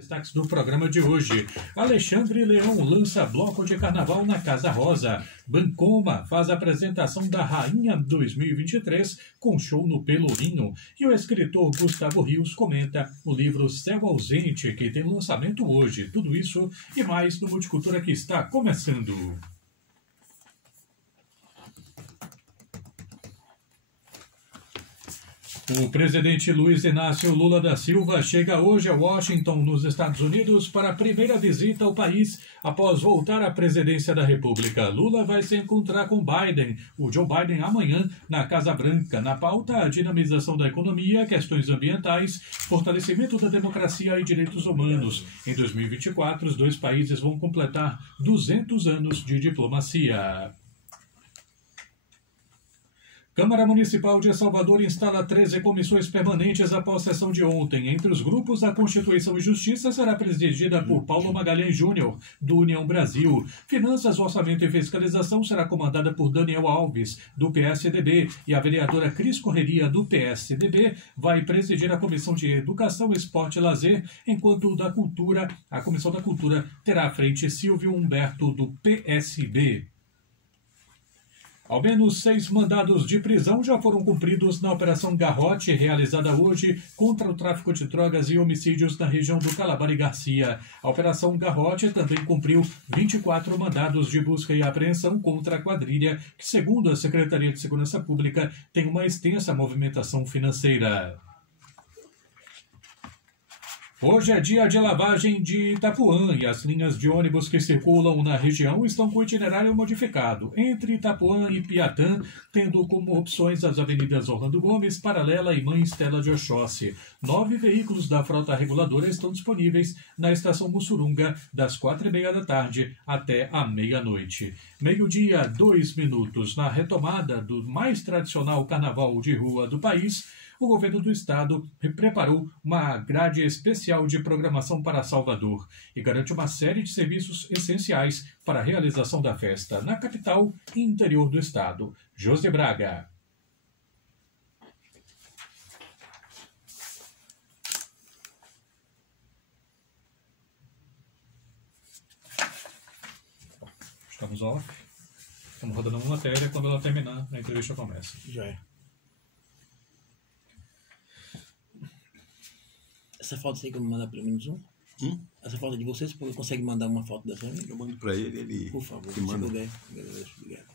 Destaques do programa de hoje. Alexandre Leão lança bloco de carnaval na Casa Rosa. Bancoma faz a apresentação da Rainha 2023 com show no Pelourinho. E o escritor Gustavo Rios comenta o livro Céu Ausente, que tem lançamento hoje. Tudo isso e mais no Multicultura que está começando. O presidente Luiz Inácio Lula da Silva chega hoje a Washington, nos Estados Unidos, para a primeira visita ao país após voltar à presidência da República. Lula vai se encontrar com o Joe Biden, amanhã, na Casa Branca. Na pauta, a dinamização da economia, questões ambientais, fortalecimento da democracia e direitos humanos. Em 2024, os dois países vão completar 200 anos de diplomacia. Câmara Municipal de Salvador instala 13 comissões permanentes após sessão de ontem. Entre os grupos, a Constituição e Justiça será presidida por Paulo Magalhães Júnior, do União Brasil. Finanças, Orçamento e Fiscalização será comandada por Daniel Alves, do PSDB, e a vereadora Cris Correria, do PSDB, vai presidir a Comissão de Educação, Esporte e Lazer, enquanto a Comissão da Cultura terá à frente Silvio Humberto, do PSB. Ao menos 6 mandados de prisão já foram cumpridos na Operação Garrote, realizada hoje contra o tráfico de drogas e homicídios na região do Calabar e Garcia. A Operação Garrote também cumpriu 24 mandados de busca e apreensão contra a quadrilha, que, segundo a Secretaria de Segurança Pública, tem uma extensa movimentação financeira. Hoje é dia de lavagem de Itapuã e as linhas de ônibus que circulam na região estão com itinerário modificado, entre Itapuã e Piatã, tendo como opções as avenidas Orlando Gomes, Paralela e Mãe Estela de Oxóssi. 9 veículos da frota reguladora estão disponíveis na estação Mussurunga, das 4h30 da tarde até a meia-noite. 12:02, na retomada do mais tradicional carnaval de rua do país, o governo do estado preparou uma grade especial de programação para Salvador e garante uma série de serviços essenciais para a realização da festa na capital e interior do estado. José Braga. Estamos off. Estamos rodando uma matéria. Quando ela terminar, a entrevista começa. Já é. Essa foto aí que eu vou mandar pelo menos um? Essa foto de vocês, você consegue mandar uma foto dessa aí? Eu mando pra ele, por favor, que manda. Se puder. Obrigado.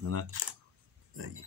Renato. Aí.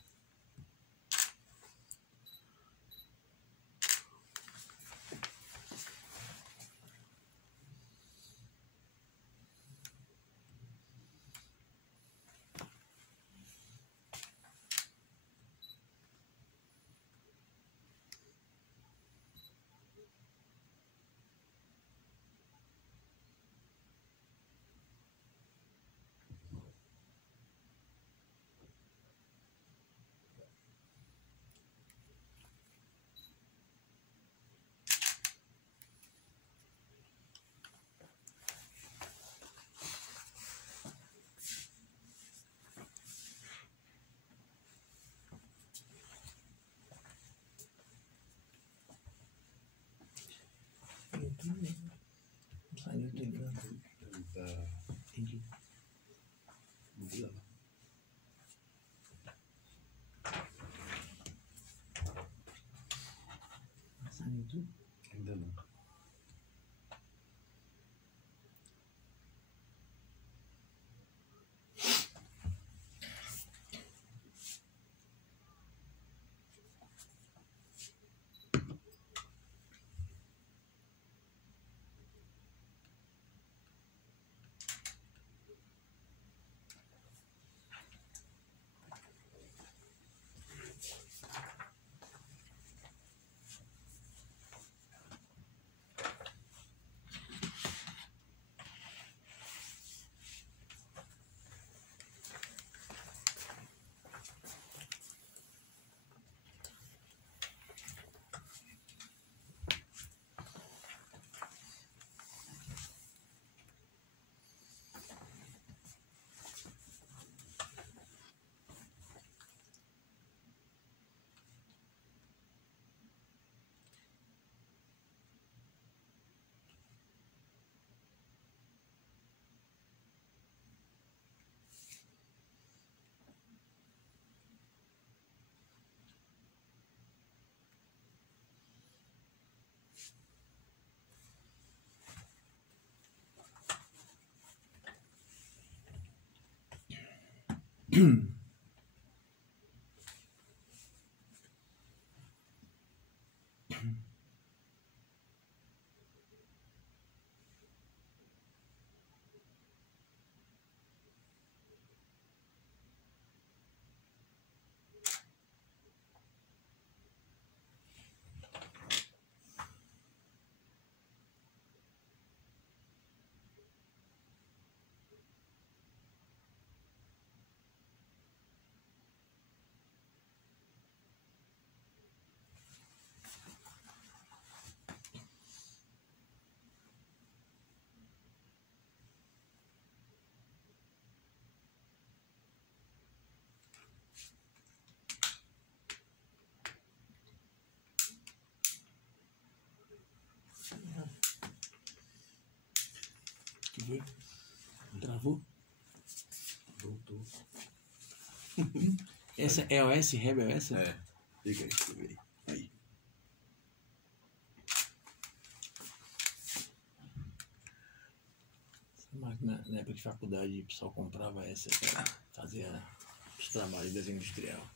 Saiu tudo. Entendi. Saiu tudo? Ainda não. Travou? Voltou. Essa é OS, Rebel essa? É. Liga aí, liga aí. Aí. Essa máquina, na época de faculdade, o pessoal comprava essa pra fazer os trabalhos de desenho industrial.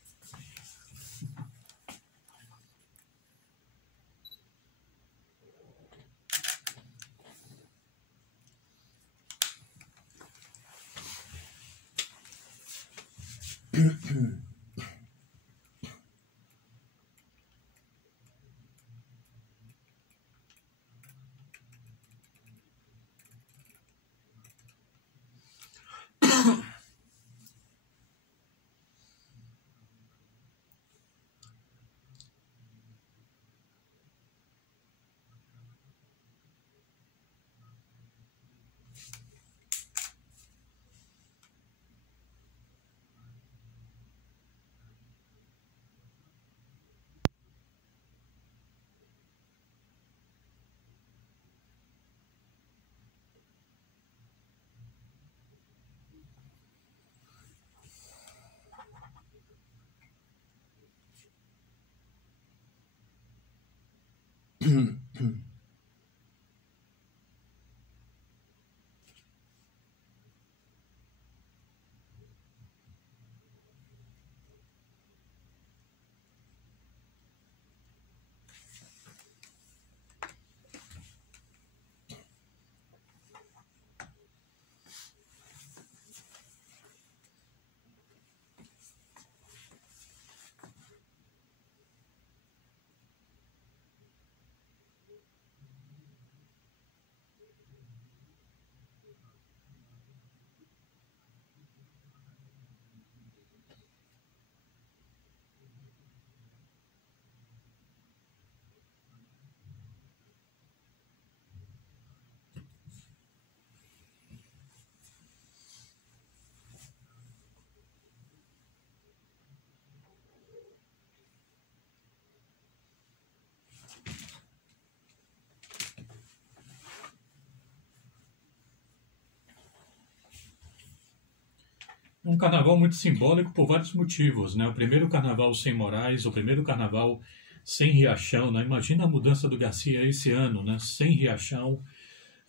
Um carnaval muito simbólico por vários motivos, né? O primeiro carnaval sem Moraes, o primeiro carnaval sem Riachão, né? Imagina a mudança do Garcia esse ano, né? Sem Riachão,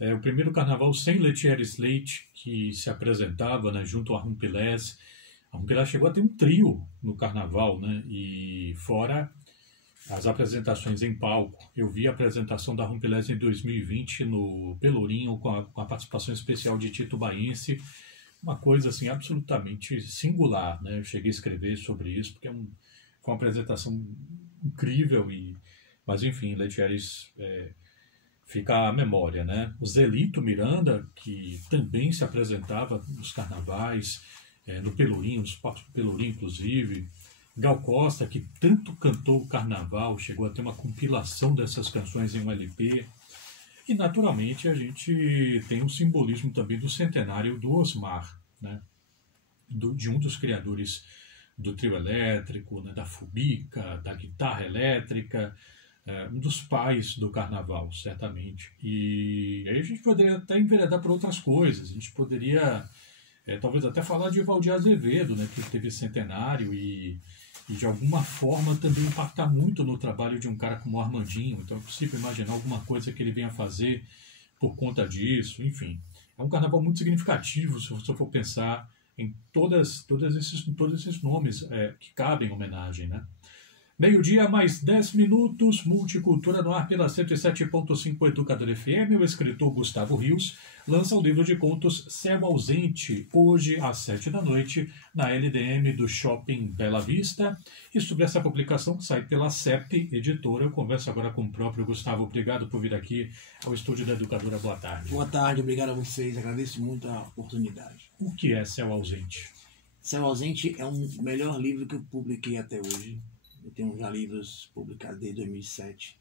o primeiro carnaval sem Letieres Leite, que se apresentava, né, junto a Rumpilés. A Rumpilés chegou a ter um trio no carnaval, né? E fora as apresentações em palco. Eu vi a apresentação da Rumpilés em 2020 no Pelourinho, com a participação especial de Tito Baense. Uma coisa assim absolutamente singular, né? Eu cheguei a escrever sobre isso porque foi uma apresentação incrível mas enfim, Letieres fica a memória, né? O Zelito Miranda, que também se apresentava nos carnavais, no Pelourinho, nos palcos do Pelourinho, inclusive. Gal Costa, que tanto cantou o carnaval, chegou a ter uma compilação dessas canções em um LP. E, naturalmente, a gente tem um simbolismo também do centenário do Osmar, né? De um dos criadores do trio elétrico, né? Da fubica, da guitarra elétrica, um dos pais do carnaval, certamente. E aí a gente poderia até enveredar por outras coisas. A gente poderia, talvez até falar de Valdir Azevedo, né? Que teve centenário e de alguma forma também impactar muito no trabalho de um cara como o Armandinho. Então é possível imaginar alguma coisa que ele venha fazer por conta disso, enfim. É um carnaval muito significativo, se você for pensar em todos esses nomes que cabem homenagem, né? Meio-dia, mais 10 minutos, Multicultura no ar pela 107.5 Educador FM. O escritor Gustavo Rios lança o livro de contos Céu Ausente, hoje às 7 da noite, na LDM do Shopping Bela Vista. E sobre essa publicação que sai pela CEP Editora, eu converso agora com o próprio Gustavo. Obrigado por vir aqui ao estúdio da Educadora. Boa tarde. Boa tarde, obrigado a vocês. Agradeço muito a oportunidade. O que é Céu Ausente? Céu Ausente é o melhor livro que eu publiquei até hoje. Eu tenho já livros publicados desde 2007.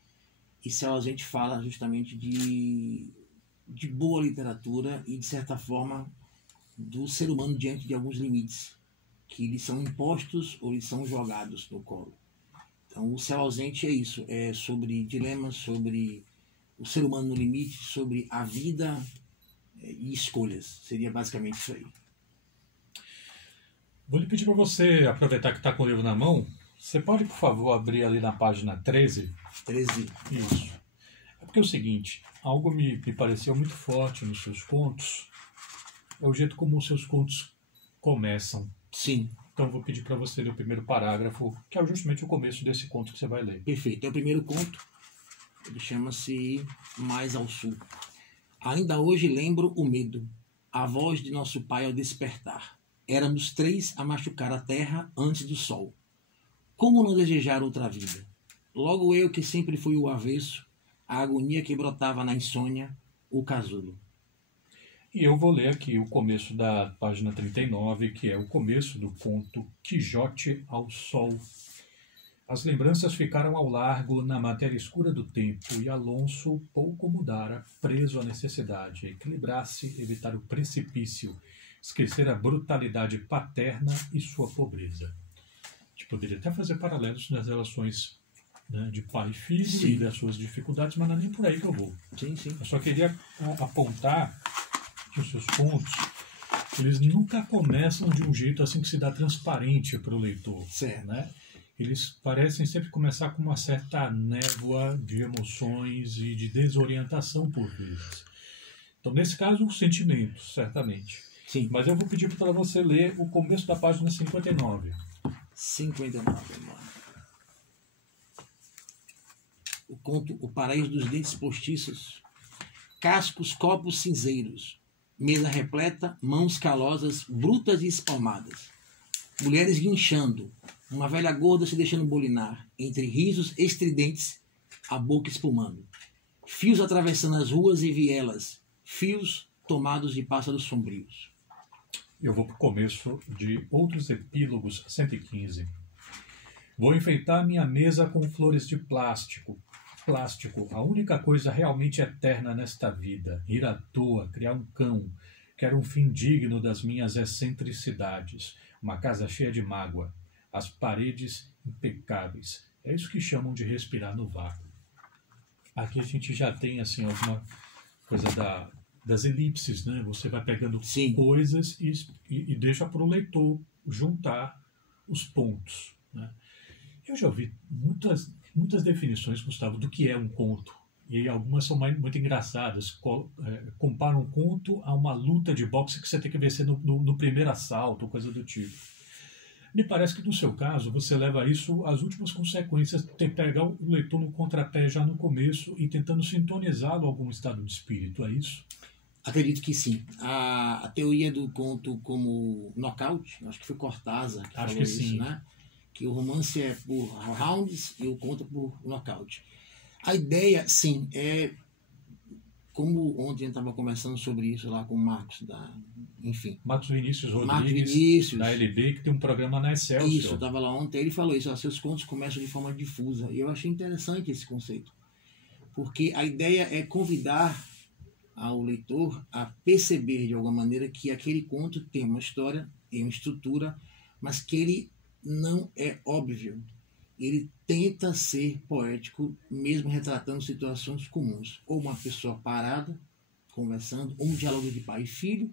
E Céu Ausente fala justamente de boa literatura e, de certa forma, do ser humano diante de alguns limites que lhe são impostos ou lhe são jogados no colo. Então, o Céu Ausente é isso. É sobre dilemas, sobre o ser humano no limite, sobre a vida e escolhas. Seria basicamente isso aí. Vou lhe pedir para você, aproveitar que está com o livro na mão, você pode, por favor, abrir ali na página 13? 13. Isso. É porque é o seguinte, algo me pareceu muito forte nos seus contos, é o jeito como os seus contos começam. Sim. Então eu vou pedir para você ler o primeiro parágrafo, que é justamente o começo desse conto que você vai ler. Perfeito. É o primeiro conto. Ele chama-se Mais ao Sul. Ainda hoje lembro o medo, a voz de nosso pai ao despertar. Éramos 3 a machucar a terra antes do sol. Como não desejar outra vida? Logo eu que sempre fui o avesso, a agonia que brotava na insônia, o casulo. E eu vou ler aqui o começo da página 39, que é o começo do conto Quijote ao Sol. As lembranças ficaram ao largo na matéria escura do tempo, e Alonso pouco mudara, preso à necessidade, equilibrar-se, evitar o precipício, esquecer a brutalidade paterna e sua pobreza. A gente poderia até fazer paralelos nas relações, né, de pai e filho, sim, e das suas dificuldades, mas não é nem por aí que eu vou. Sim, sim. Eu só queria apontar que os seus contos, eles nunca começam de um jeito assim que se dá transparente para o leitor. Certo. Né? Eles parecem sempre começar com uma certa névoa de emoções e de desorientação por vezes. Então, nesse caso, os sentimentos, certamente. Sim. Mas eu vou pedir para você ler o começo da página 59. 59, irmão. O conto O Paraíso dos Dentes Postiços. Cascos, copos cinzeiros. Mesa repleta, mãos calosas, brutas e espalmadas. Mulheres guinchando. Uma velha gorda se deixando bolinar. Entre risos estridentes, a boca espumando. Fios atravessando as ruas e vielas. Fios tomados de pássaros sombrios. Eu vou para o começo de Outros Epílogos 115. Vou enfeitar minha mesa com flores de plástico. Plástico, a única coisa realmente eterna nesta vida. Ir à toa, criar um cão. Quero um fim digno das minhas excentricidades. Uma casa cheia de mágoa. As paredes impecáveis. É isso que chamam de respirar no vácuo. Aqui a gente já tem assim alguma coisa das elipses, né? Você vai pegando, sim, coisas e deixa para o leitor juntar os pontos, né? Eu já ouvi muitas definições, Gustavo, do que é um conto. E algumas são muito engraçadas. Comparam um conto a uma luta de boxe que você tem que vencer no primeiro assalto, coisa do tipo. Me parece que no seu caso você leva isso às últimas consequências, tem que pegar o leitor no contrapé já no começo e tentando sintonizá-lo a algum estado de espírito, é isso? Acredito que sim. A teoria do conto como knockout, acho que foi Cortázar que falou isso, sim, né? Que o romance é por rounds e o conto é por knockout. A ideia, sim, é como ontem eu estava conversando sobre isso lá com o Marcos, Marcos Vinícius Rodrigues, da LB, que tem um programa na Excelsior. Isso, eu estava lá ontem, ele falou isso, seus contos começam de forma difusa. E eu achei interessante esse conceito, porque a ideia é convidar ao leitor a perceber de alguma maneira que aquele conto tem uma história, tem uma estrutura, mas que ele não é óbvio. Ele tenta ser poético, mesmo retratando situações comuns. Ou uma pessoa parada, conversando, ou um diálogo de pai e filho,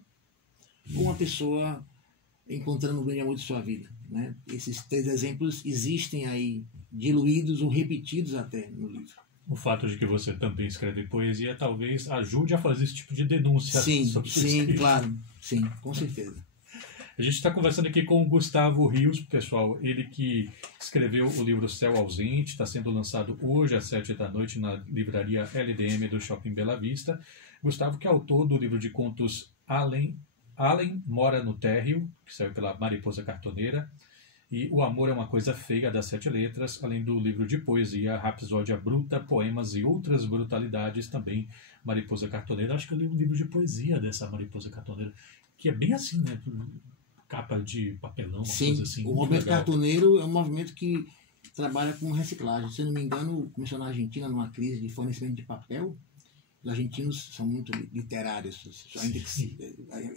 ou uma pessoa encontrando o grande amor de sua vida, né? Esses 3 exemplos existem aí, diluídos ou repetidos até no livro. O fato de que você também escreve poesia talvez ajude a fazer esse tipo de denúncia. Sim, sim, claro. Sim, com certeza. A gente está conversando aqui com o Gustavo Rios, pessoal, ele que escreveu o livro Céu Ausente, está sendo lançado hoje às 19h na livraria LDM do Shopping Bela Vista. Gustavo, que é autor do livro de contos Allen Mora no Térreo, que saiu pela Mariposa Cartoneira, e O Amor é uma Coisa Feia, das 7 letras, além do livro de poesia Rapsódia Bruta, Poemas e Outras Brutalidades, também Mariposa Cartoneira. Acho que eu li um livro de poesia dessa Mariposa Cartoneira, que é bem assim, né? Capa de papelão, uma Sim, coisa assim. o movimento cartoneiro é um movimento que trabalha com reciclagem. Se eu não me engano, começou na Argentina numa crise de fornecimento de papel. Os argentinos são muito literários, ainda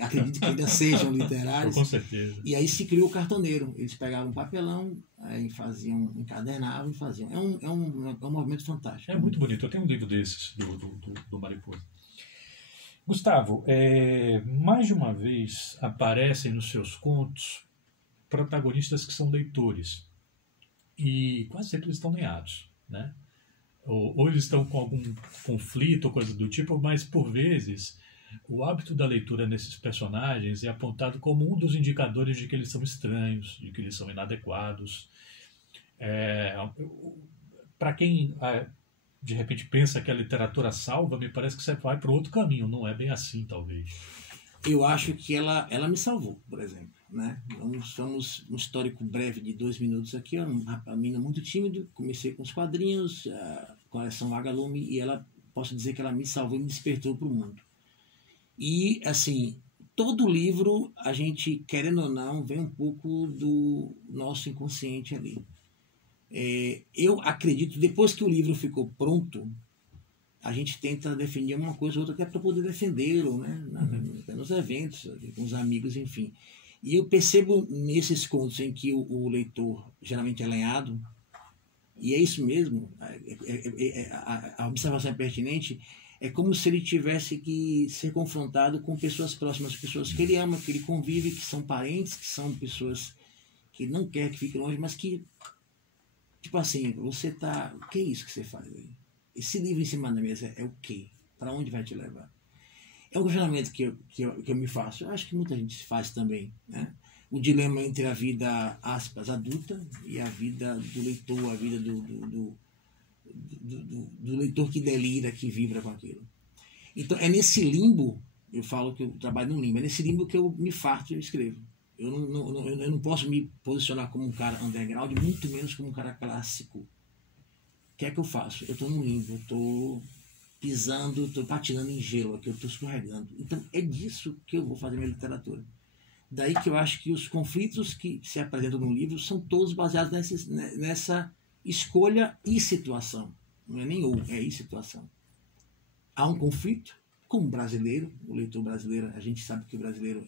acredito que ainda sejam literários. Com certeza. E aí se criou o cartoneiro. Eles pegavam papelão, aí faziam, encadernavam e faziam. É um movimento fantástico. É muito bonito. Eu tenho um livro desses do Mariposa. Gustavo, mais de uma vez aparecem nos seus contos protagonistas que são leitores. E quase sempre eles estão lenhados, né? Ou eles estão com algum conflito ou coisa do tipo, mas por vezes o hábito da leitura nesses personagens é apontado como um dos indicadores de que eles são estranhos, de que eles são inadequados. Para quem de repente pensa que a literatura salva, me parece que você vai para outro caminho, não é bem assim, talvez. Eu acho que ela me salvou, por exemplo. Né? Vamos um histórico breve de 2 minutos aqui. A menina muito tímida, comecei com os quadrinhos, a coleção Vagalume, e posso dizer que ela me salvou e me despertou para o mundo. E, assim, todo livro, a gente, querendo ou não, vem um pouco do nosso inconsciente ali. Eu acredito, depois que o livro ficou pronto, a gente tenta definir uma coisa ou outra até para poder defendê-lo, né? Nos eventos, com os amigos, enfim. E eu percebo nesses contos em que o leitor geralmente é lenhado, e é isso mesmo, a observação é pertinente, é como se ele tivesse que ser confrontado com pessoas próximas, pessoas que ele ama, que ele convive, que são parentes, que são pessoas que não quer que fique longe, mas que, tipo assim, você tá... O que é isso que você faz aí? Esse livro em cima da mesa é o quê? Para onde vai te levar? É um questionamento que eu me faço. Eu acho que muita gente faz também, né? O dilema entre a vida, aspas, adulta e a vida do leitor, a vida do leitor que delira, que vibra com aquilo. Então, é nesse limbo, eu falo que eu trabalho no limbo, é nesse limbo que eu me farto e eu escrevo. Eu não posso me posicionar como um cara underground, muito menos como um cara clássico. O que é que eu faço? Eu estou no limbo, eu estou pisando, estou patinando em gelo aqui, eu estou escorregando. Então é disso que eu vou fazer minha literatura. Daí que eu acho que os conflitos que se apresentam no livro são todos baseados nessa escolha e situação. Não é nem ou, é e situação. Há um conflito, como brasileiro, o leitor brasileiro, a gente sabe que o brasileiro,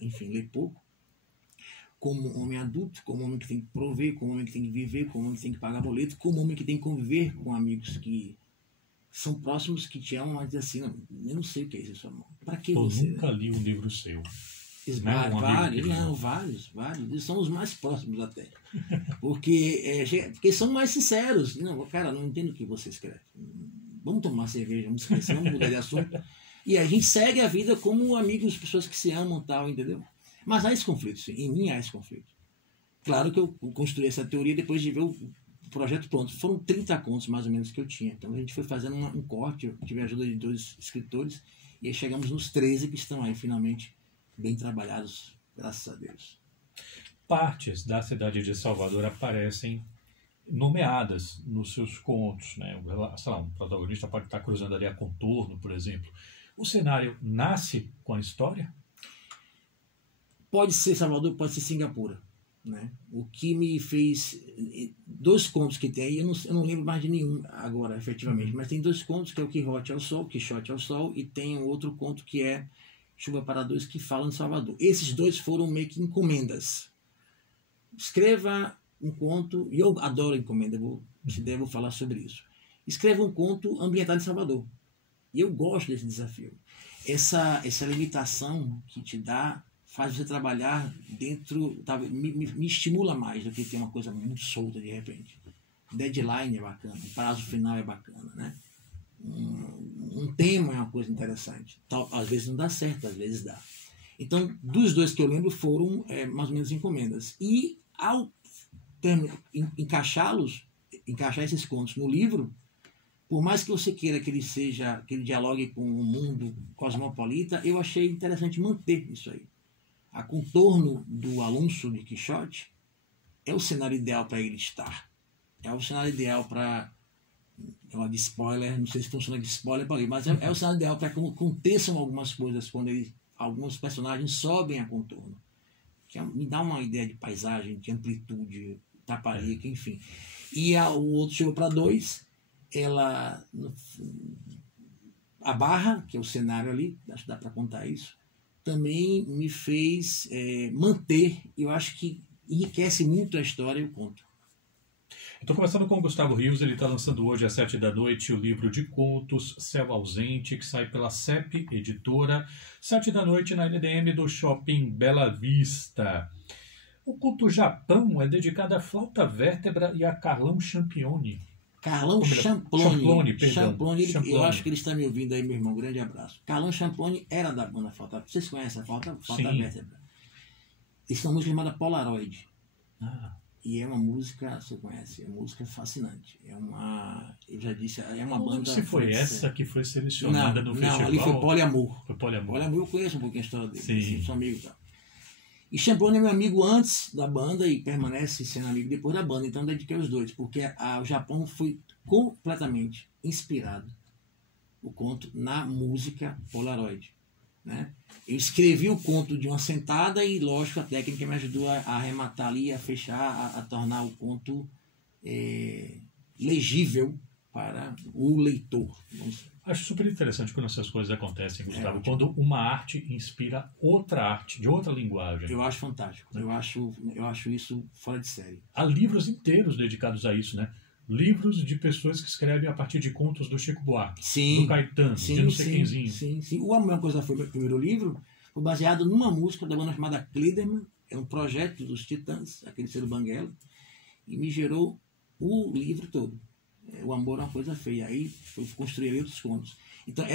enfim, lê pouco, como homem adulto, como homem que tem que prover, como homem que tem que viver, como homem que tem que pagar boleto, como homem que tem que conviver com amigos que são próximos, que te amam, mas dizem assim, não, eu não sei o que é isso, amor. Para que você? Eu nunca li um livro seu. Vários. Eles são os mais próximos até. Porque são mais sinceros. Não, cara, não entendo o que você escreve. Vamos tomar cerveja, vamos esquecer, vamos mudar de assunto. E a gente segue a vida como amigos, pessoas que se amam e tal, entendeu? Mas há esse conflito, sim. Em mim há esse conflito. Claro que eu construí essa teoria depois de ver o projeto pronto. Foram 30 contos, mais ou menos, que eu tinha. Então a gente foi fazendo um corte, eu tive a ajuda de 2 escritores, e aí chegamos nos 13 que estão aí, finalmente, bem trabalhados, graças a Deus. Partes da cidade de Salvador aparecem nomeadas nos seus contos, né? Sei lá, um protagonista pode estar cruzando ali a Contorno, por exemplo. O cenário nasce com a história? Pode ser Salvador, pode ser Singapura, né? O que me fez... 2 contos que tem aí, eu não lembro mais de nenhum agora, efetivamente, mas tem 2 contos, que é o Quixote ao Sol, e tem um outro conto que é Chuva para Dois, que falam de Salvador. Esses 2 foram meio que encomendas. Escreva um conto, e eu adoro encomenda, se der, vou falar sobre isso. Escreva um conto ambientado em Salvador. E eu gosto desse desafio. Essa limitação que te dá faz você trabalhar dentro, me estimula mais do que ter uma coisa muito solta de repente. Deadline é bacana, o prazo final é bacana, né? Um tema é uma coisa interessante. Às vezes não dá certo, às vezes dá. Então, dos dois que eu lembro foram mais ou menos encomendas. E ao encaixar esses contos no livro, por mais que você queira que ele dialogue com o mundo cosmopolita, eu achei interessante manter isso aí. A contorno do Alonso de Quixote é o cenário ideal para ele estar. É o cenário ideal para... de spoiler, não sei se funciona de spoiler para ele, mas é o cenário ideal para que aconteçam algumas coisas quando alguns personagens sobem a contorno. Que me dá uma ideia de paisagem, de amplitude, taparica, enfim. E o outro chegou para 2, a Barra, que é o cenário ali, acho que dá para contar isso, também me fez manter, eu acho que enriquece muito a história e o conto. Estou conversando com o Gustavo Rios, ele está lançando hoje às 19h o livro de contos Céu Ausente, que sai pela CEP Editora, 19h na LDM do Shopping Bela Vista. O conto Japão é dedicado à Flauta Vértebra e a Carlão Champione. Carlão Champlone, Champlone. Eu acho que ele está me ouvindo aí, meu irmão. Grande abraço. Carlão Champlone era da banda Flauta. Vocês conhecem a Flauta Vértebra? Isso é uma música chamada Polaroid. E é uma música, você conhece, é uma música fascinante. Eu já disse, é uma banda... Se foi essa que foi selecionada no festival? Não, ali foi Poliamor. Foi Poliamor. Poliamor eu conheço um pouquinho a história dele. Sim. Sou amigo, tá? E Champlone é meu amigo antes da banda e permanece sendo amigo depois da banda. Então dediquei os dois, porque o Japão foi completamente inspirado, o conto, na música Polaroid. Né? Eu escrevi o conto de uma sentada e, lógico, a técnica me ajudou a arrematar ali, a fechar, a tornar o conto legível para o leitor. Acho super interessante quando essas coisas acontecem, Gustavo, quando uma arte inspira outra arte, de outra linguagem. Eu acho fantástico. Eu acho isso fora de série. Há livros inteiros dedicados a isso, né? Livros de pessoas que escrevem a partir de contos do Chico Buarque, do Caetano, de não sei quemzinho. Sim. O Amor é uma Coisa Foi, meu primeiro livro, foi baseado numa música da banda chamada Kliderman, é um projeto dos Titãs, aquele selo Banguela, e me gerou o livro todo. O Amor é uma Coisa Feia. Aí foi construir outros contos. Então,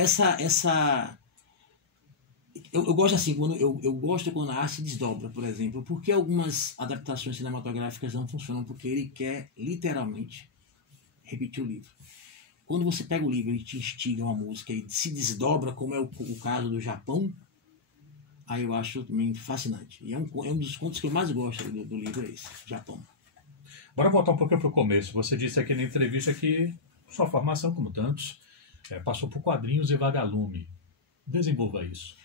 eu gosto assim, eu gosto quando a arte se desdobra, por exemplo, porque algumas adaptações cinematográficas não funcionam, porque ele quer literalmente repetir o livro. Quando você pega o livro e te instiga uma música e se desdobra, como é o caso do Japão, aí eu acho também fascinante. E é um dos contos que eu mais gosto do livro, é esse, Japão. Bora voltar um pouquinho para o começo. Você disse aqui na entrevista que sua formação, como tantos, passou por quadrinhos e vagalume. Desenvolva isso.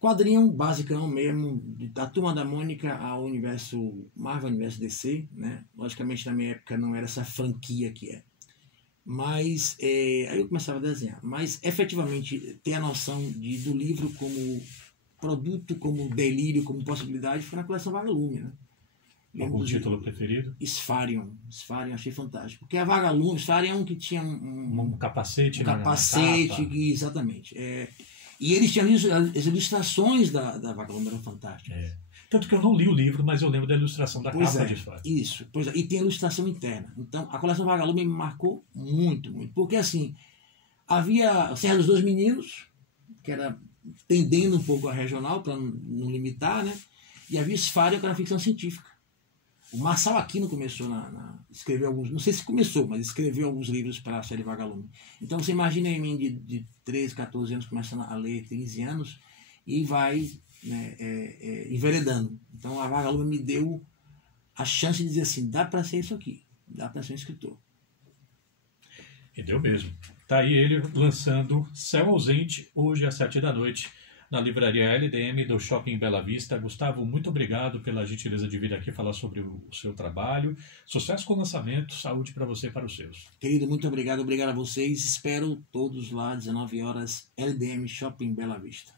Quadrinho basicão mesmo, da Turma da Mônica ao universo Marvel, universo DC, né? Logicamente, na minha época não era essa franquia que é. Mas aí eu começava a desenhar. Mas, efetivamente, ter a noção do livro como produto, como delírio, como possibilidade, foi na coleção Vagalume, né? Algum título preferido? Sfarion, achei fantástico. Porque a Vagalume, Sfarion é um que tinha um capacete, na capa. Exatamente. E eles tinham as ilustrações da Vagalume, eram fantásticas. Tanto que eu não li o livro, mas eu lembro da ilustração da capa de Sfarion. Isso, e tem a ilustração interna. Então, a coleção Vagalume me marcou muito, muito. Porque, assim, havia a Serra dos Dois Meninos, que era tendendo um pouco a regional, para não limitar, né? E havia Sfarion, que era ficção científica. O Marçal Aquino começou escreveu alguns, não sei se começou, mas escreveu alguns livros para a série Vagalume. Então você imagina em mim de 13, 14 anos começando a ler, 15 anos, e vai enveredando. Então a Vagalume me deu a chance de dizer assim, dá para ser isso aqui, dá para ser um escritor. E deu mesmo. Tá aí ele lançando Céu Ausente, hoje às 19h, na livraria LDM do Shopping Bela Vista. Gustavo, muito obrigado pela gentileza de vir aqui falar sobre o seu trabalho. Sucesso com o lançamento, saúde para você e para os seus. Querido, muito obrigado a vocês. Espero todos lá, 19h, LDM Shopping Bela Vista.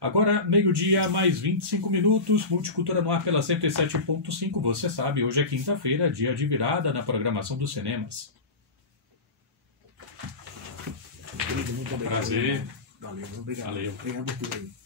Agora, meio-dia, mais 25 minutos, Multicultura no ar pela 107.5. Você sabe, hoje é quinta-feira, dia de virada na programação dos cinemas. Querido, muito obrigado. Prazer. Valeu, obrigado. Valeu. Obrigado por tudo aí.